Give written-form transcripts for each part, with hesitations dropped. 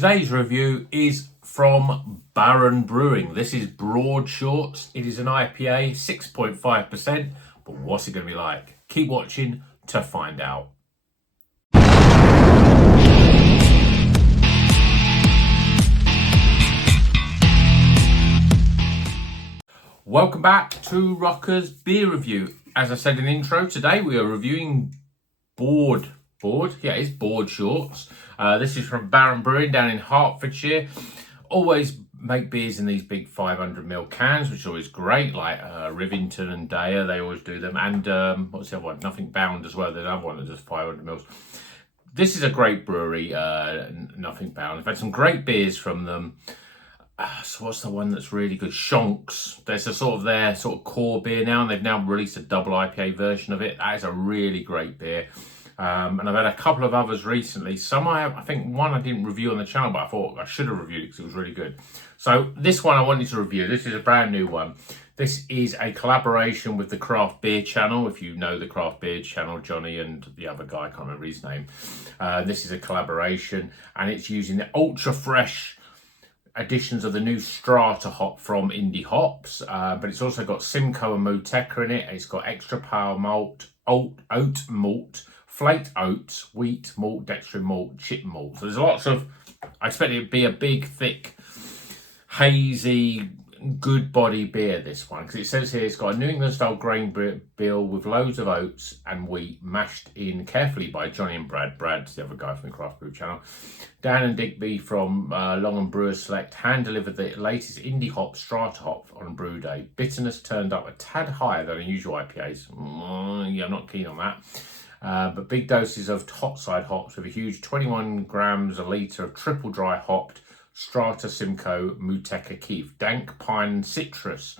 Today's review is from Baron Brewing. This is Board Shorts. It is an IPA, 6.5%. But what's it going to be like? Keep watching to find out. Welcome back to Rocker's Beer Review. As I said in the intro, today we are reviewing Board Shorts. This is from Baron Brewing down in Hertfordshire. Always make beers in these big 500ml cans, which is always great, like Rivington and Daya, they always do them. And what's the other one? Nothing Bound as well. There's another one that's just 500ml. This is a great brewery, Nothing Bound. I've had some great beers from them. So what's the one that's really good? Shonks. There's a sort of their sort of core beer now, and they've now released a double IPA version of it. That is a really great beer. And I've had a couple of others recently. Some I think one I didn't review on the channel, but I thought I should have reviewed it because it was really good. So this one I wanted to review. This is a brand new one. This is a collaboration with the Craft Beer channel. If you know the Craft Beer channel, Johnny and the other guy, I can't remember his name. This is a collaboration, and it's using the ultra fresh additions of the new Strata hop from Indie Hops, but it's also got Simcoe and Moteca in it. It's got extra power malt, oat malt, flaked oats, wheat malt, dextrin malt, chip malt. So there's lots of, I expect it to be a big, thick, hazy, good body beer, this one, because it says here it's got a New England style grain bill with loads of oats and wheat mashed in carefully by Johnny and Brad. Brad's the other guy from the Craft Brew channel. Dan and Digby from Long and Brewers Select hand delivered the latest Indie Hop Strata hop on brew day. Bitterness turned up a tad higher than usual IPAs. Yeah, I'm not keen on that. But big doses of hot side hops with a huge 21 grams a litre of triple dry hopped Strata Simcoe Moteca Keef. Dank pine citrus.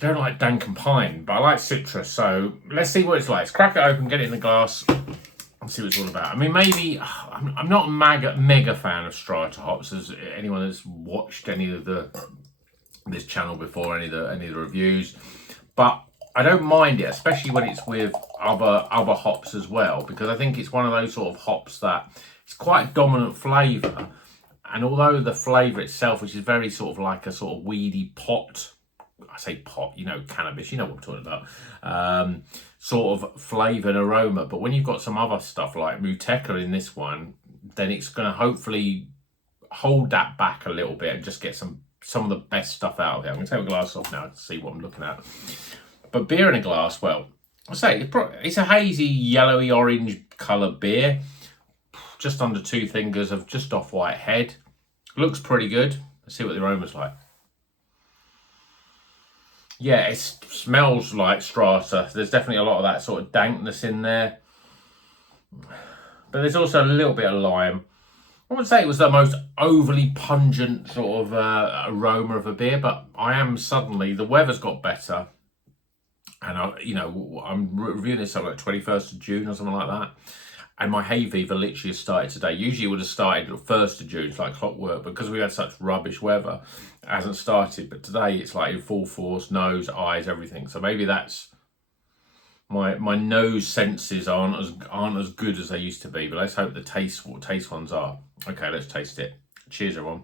I don't like dank and pine, but I like citrus. So let's see what it's like. Let's crack it open, get it in the glass, and see what it's all about. I mean, maybe I'm not a mega fan of Strata hops, as anyone that's watched any of this channel before, any of the reviews, but I don't mind it, especially when it's with other hops as well, because I think it's one of those sort of hops that it's quite dominant flavour. And although the flavour itself, which is very sort of like a sort of weedy pot, I say pot, you know, cannabis, you know what I'm talking about, sort of flavour and aroma. But when you've got some other stuff like Moteca in this one, then it's going to hopefully hold that back a little bit and just get some of the best stuff out of it. I'm going to take my glass off now to see what I'm looking at. But beer in a glass, well, I say it's a hazy, yellowy, orange coloured beer. Just under 2 fingers of just off-white head. Looks pretty good. Let's see what the aroma's like. Yeah, it smells like Strata. There's definitely a lot of that sort of dankness in there. But there's also a little bit of lime. I wouldn't say it was the most overly pungent sort of aroma of a beer, but the weather's got better. And I'm reviewing this on like 21st of June or something like that. And my hay fever literally has started today. Usually it would have started 1st of June, it's like clockwork, but because we had such rubbish weather, it hasn't started. But today it's like in full force, nose, eyes, everything. So maybe that's my nose senses aren't as good as they used to be. But let's hope the taste ones are. Okay, let's taste it. Cheers, everyone.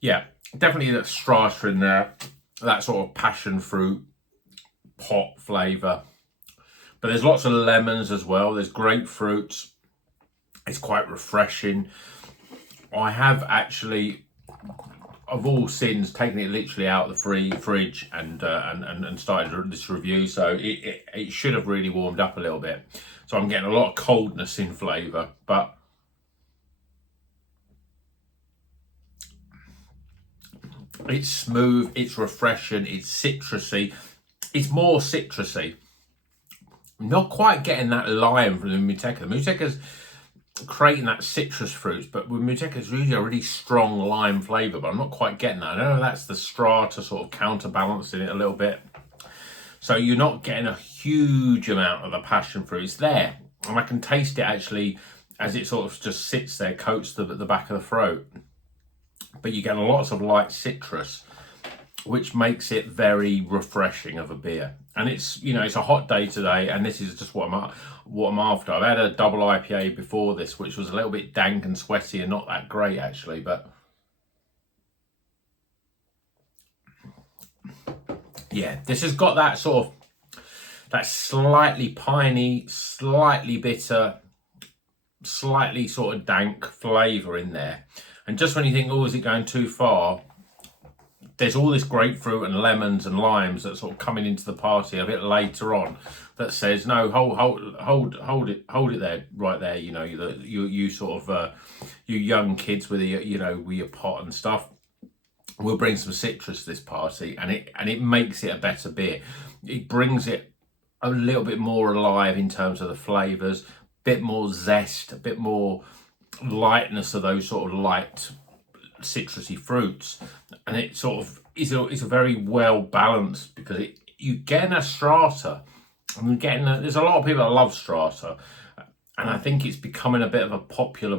Yeah, definitely that Strata in there, that sort of passion fruit, pot flavour. But there's lots of lemons as well. There's grapefruits. It's quite refreshing. I have actually, of all sins, taken it literally out of the fridge and started this review. So it should have really warmed up a little bit. So I'm getting a lot of coldness in flavour, but it's smooth, it's refreshing, it's citrusy. It's more citrusy. I'm not quite getting that lime from the Moteca. The Moteca's creating that citrus fruits, but with Moteca it's really a really strong lime flavour, but I'm not quite getting that. I don't know if that's the Strata sort of counterbalancing it a little bit. So you're not getting a huge amount of the passion fruit. It's there, and I can taste it actually as it sort of just sits there, coats the back of the throat. But you get lots of light citrus. which makes it very refreshing of a beer. And it's, you know, it's a hot day today, and this is just what I'm after. I've had a double IPA before this, which was a little bit dank and sweaty and not that great actually, but yeah, this has got that sort of, that slightly piney, slightly bitter, slightly sort of dank flavour in there. And just when you think, oh, is it going too far? There's all this grapefruit and lemons and limes that's sort of coming into the party a bit later on that says, no, hold it there, right there. You know, you sort of, you young kids with your, you know, with your pot and stuff. We'll bring some citrus to this party, and it makes it a better beer. It brings it a little bit more alive in terms of the flavours, a bit more zest, a bit more lightness of those sort of light citrusy fruits, and it sort of is a very well balanced, because you get a strata, and you're getting there's a lot of people that love strata, and I think it's becoming a bit of a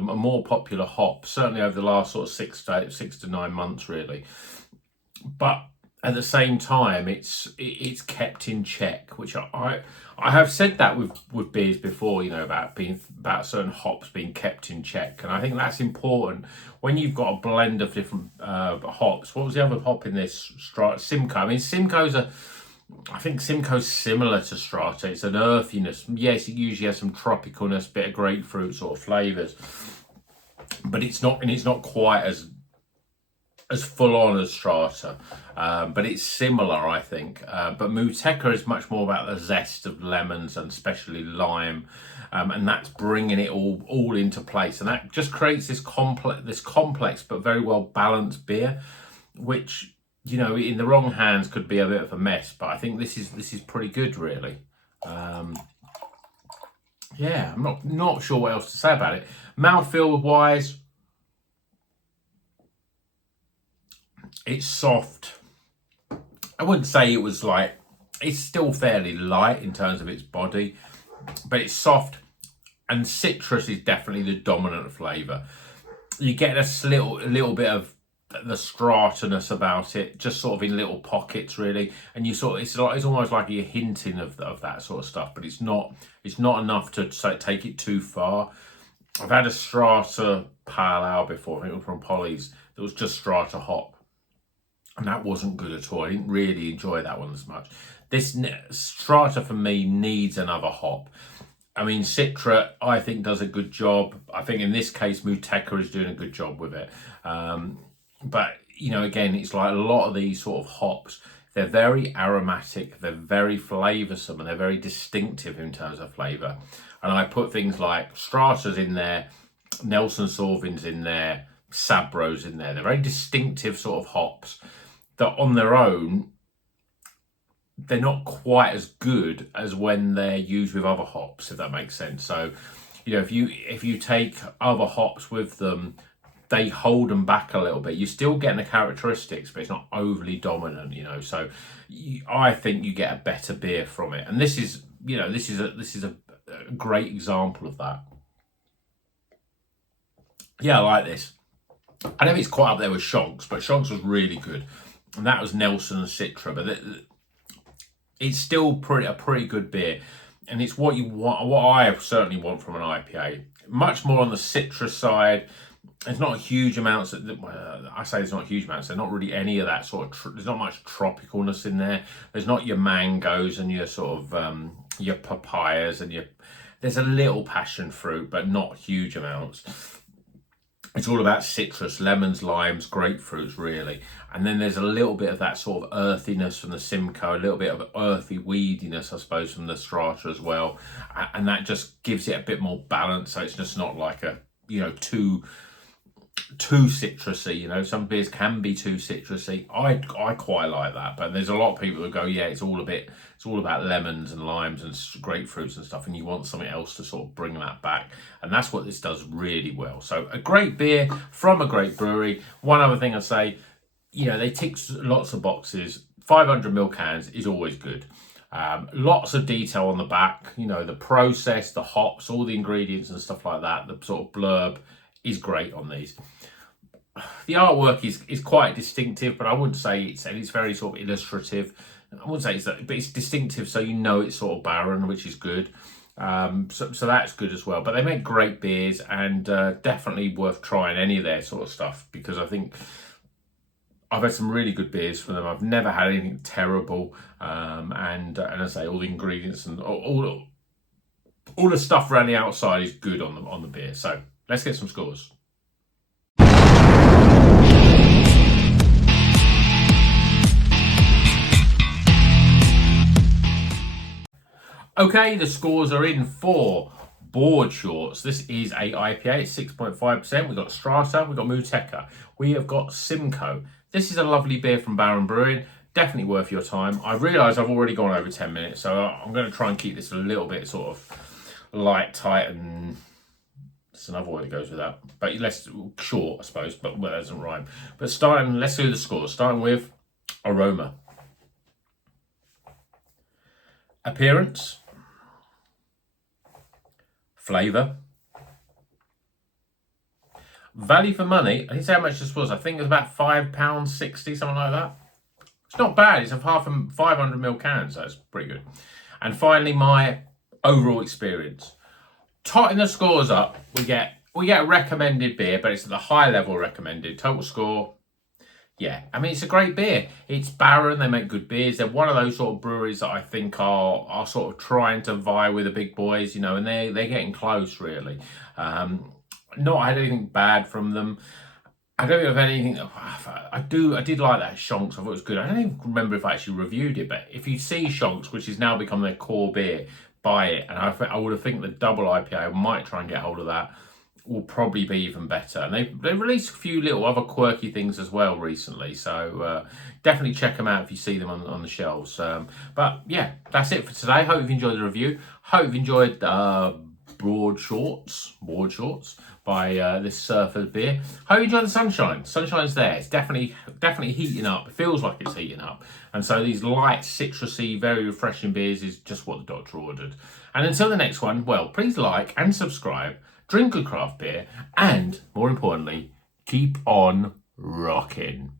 more popular hop, certainly over the last sort of 6 to 9 months really. But at the same time, it's kept in check, which I have said that with beers before, you know, about certain hops being kept in check, and I think that's important when you've got a blend of different hops. What was the other hop in this? Simcoe. I mean, I think Simcoe's similar to Strata. It's an earthiness. Yes, it usually has some tropicalness, bit of grapefruit sort of flavours, but it's not quite as full on as Strata, but it's similar, I think. But Muteca is much more about the zest of lemons and especially lime, and that's bringing it all into place, and that just creates this complex but very well balanced beer, which, you know, in the wrong hands could be a bit of a mess. But I think this is pretty good, really. Yeah, I'm not sure what else to say about it. Mouthfeel wise, it's soft. I wouldn't say it was like, it's still fairly light in terms of its body, but it's soft, and citrus is definitely the dominant flavour. You get a little bit of the strataness about it, just sort of in little pockets really, and it's almost like you're hinting of that sort of stuff, but it's not enough to take it too far. I've had a Strata Pale Ale before, I think it was from Polly's, that was just Strata hop, and that wasn't good at all. I didn't really enjoy that one as much. This Strata for me needs another hop. I mean, Citra, I think, does a good job. I think in this case, Muteca is doing a good job with it. But, you know, again, it's like a lot of these sort of hops, they're very aromatic, they're very flavoursome, and they're very distinctive in terms of flavour. And I put things like Stratas in there, Nelson Sauvins in there, Sabros in there. They're very distinctive sort of hops that on their own, they're not quite as good as when they're used with other hops, if that makes sense. So, you know, if you take other hops with them, they hold them back a little bit. You're still getting the characteristics, but it's not overly dominant, you know. So I think you get a better beer from it. And this is, you know, this is a great example of that. Yeah, I like this. I know it's quite up there with Shonks, but Shonks was really good. And that was Nelson and Citra, but it's still a pretty good beer. And it's what you want, what I certainly want from an IPA. Much more on the citrus side. There's not huge amounts. I say there's not huge amounts. There's not really any of that sort of. There's not much tropicalness in there. There's not your mangoes and your sort of your papayas and your. There's a little passion fruit, but not huge amounts. It's all about citrus, lemons, limes, grapefruits, really. And then there's a little bit of that sort of earthiness from the Simcoe, a little bit of earthy weediness, I suppose, from the Strata as well. And that just gives it a bit more balance. So it's just not like a, you know, too citrusy. You know, some beers can be too citrusy. I quite like that, but there's a lot of people who go, yeah, it's all about lemons and limes and grapefruits and stuff, and you want something else to sort of bring that back, and that's what this does really well. So a great beer from a great brewery. One other thing I'd say, you know, they tick lots of boxes. 500ml cans is always good. Lots of detail on the back, you know, the process, the hops, all the ingredients and stuff like that. The sort of blurb is great on these. the artwork is quite distinctive, but I wouldn't say it's very sort of illustrative. I wouldn't say but it's distinctive, so you know it's sort of Baron, which is good. So that's good as well. But they make great beers, and definitely worth trying any of their sort of stuff, because I think I've had some really good beers from them. I've never had anything terrible, and as I say, all the ingredients and all the stuff around the outside is good on the beer. So let's get some scores. Okay, the scores are in for Board Shorts. This is a IPA, it's 6.5%. We've got Strata, we've got Muteca, we have got Simcoe. This is a lovely beer from Baron Brewing. Definitely worth your time. I realise I've already gone over 10 minutes, so I'm going to try and keep this a little bit sort of light, tight, and it's another word that goes with that. But less short, I suppose, but well, that doesn't rhyme. But let's do the scores. Starting with aroma. Appearance. Flavour. Value for money. I didn't say how much this was. I think it was about £5.60, something like that. It's not bad. It's a 500ml can, so it's pretty good. And finally, my overall experience. Totting the scores up, we get a recommended beer, but it's at the high level recommended. Total score, yeah. I mean, it's a great beer. It's Baron. They make good beers. They're one of those sort of breweries that I think are sort of trying to vie with the big boys, you know, and they're getting close, really. Not had anything bad from them. I don't think I've had anything. I did like that Shonks. I thought it was good. I don't even remember if I actually reviewed it, but if you see Shonks, which has now become their core beer, buy it. And I would have think the double IPA, I might try and get hold of that, will probably be even better. And they released a few little other quirky things as well recently, so definitely check them out if you see them on the shelves. But yeah, that's it for today. Hope you've enjoyed the review. Hope you've enjoyed Board Shorts by this Surfer beer. Hope you enjoy the sunshine. Sunshine's there. It's definitely heating up. It feels like it's heating up. And so these light, citrusy, very refreshing beers is just what the doctor ordered. And until the next one, well, please like and subscribe, drink good craft beer, and more importantly, keep on rocking.